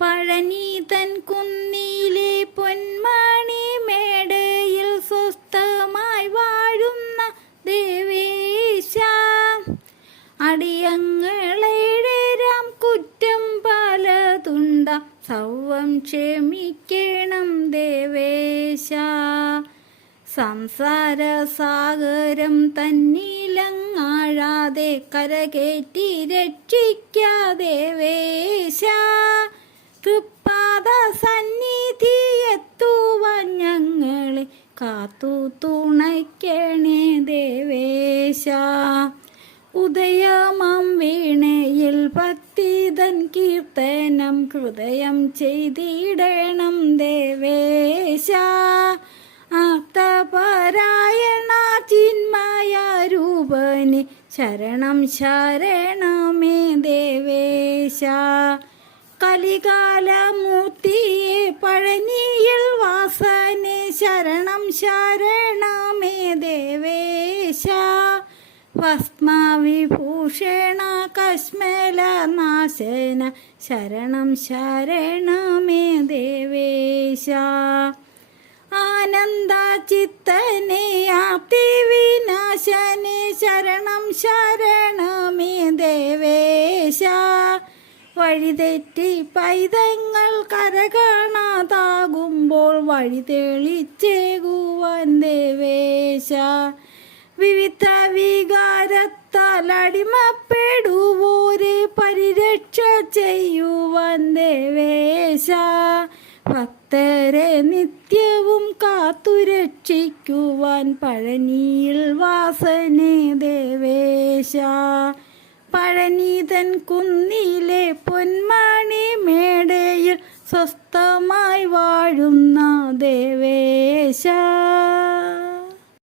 പഴനീതൻ കുന്നിയിലെ പൊന്മാണി മേടയിൽ സ്വസ്ഥമായി വാഴുന്ന ദേവേശ. അടിയങ്ങളേഴേരാം കുറ്റം പലതുണ്ട സൗവം ക്ഷമിക്കണം ദേവേശ. സംസാര സാഗരം തന്നിലങ്ങാഴാതെ കരകേറ്റി രക്ഷിക്കാതെ വേശ കാത്തു തുണയ്ക്കണേ ദേവേശ. ഉദയമാം വീണയിൽ ഭക്തിതൻ കീർത്തനം ഹൃദയം ചെയ്തിടണം ദേവേശ. ആപ്തപരായണ ചിന്മയ രൂപനെ ശരണം ശരണമേ ദേവേശ. കലികാലമൂർത്തിയെ പഴനിയിൽ വാസനെ ശരണം ശരണമേ ദേവേശ ഭസ്മവിഭൂഷണ കശ്മലനാശന ശരണം ശരണമേ ദേവേശ. ആനന്ദ ചിത്തനെ ആപ്തി വിനാശനെ ശരണം ശരണമേ ദേവേശ. വഴിതെറ്റി പൈതങ്ങൾ കരകാണാതാകുമ്പോൾ വഴി തെളിച്ചേകുവാൻ ദേവേശ വിവിധ വികാരത്താൽ അടിമപ്പെടുവോരെ പരിരക്ഷ ചെയ്യുവാൻ ദേവേശ. ഭക്തരെ നിത്യവും കാത്തുരക്ഷിക്കുവാൻ പഴനിയിൽ വാസനെ ദേവേശ. പഴനീതൻ കുന്നിലെ പൊന്മണി മേടയിൽ സ്വസ്ഥമായി വാഴുന്ന ദേവേശ.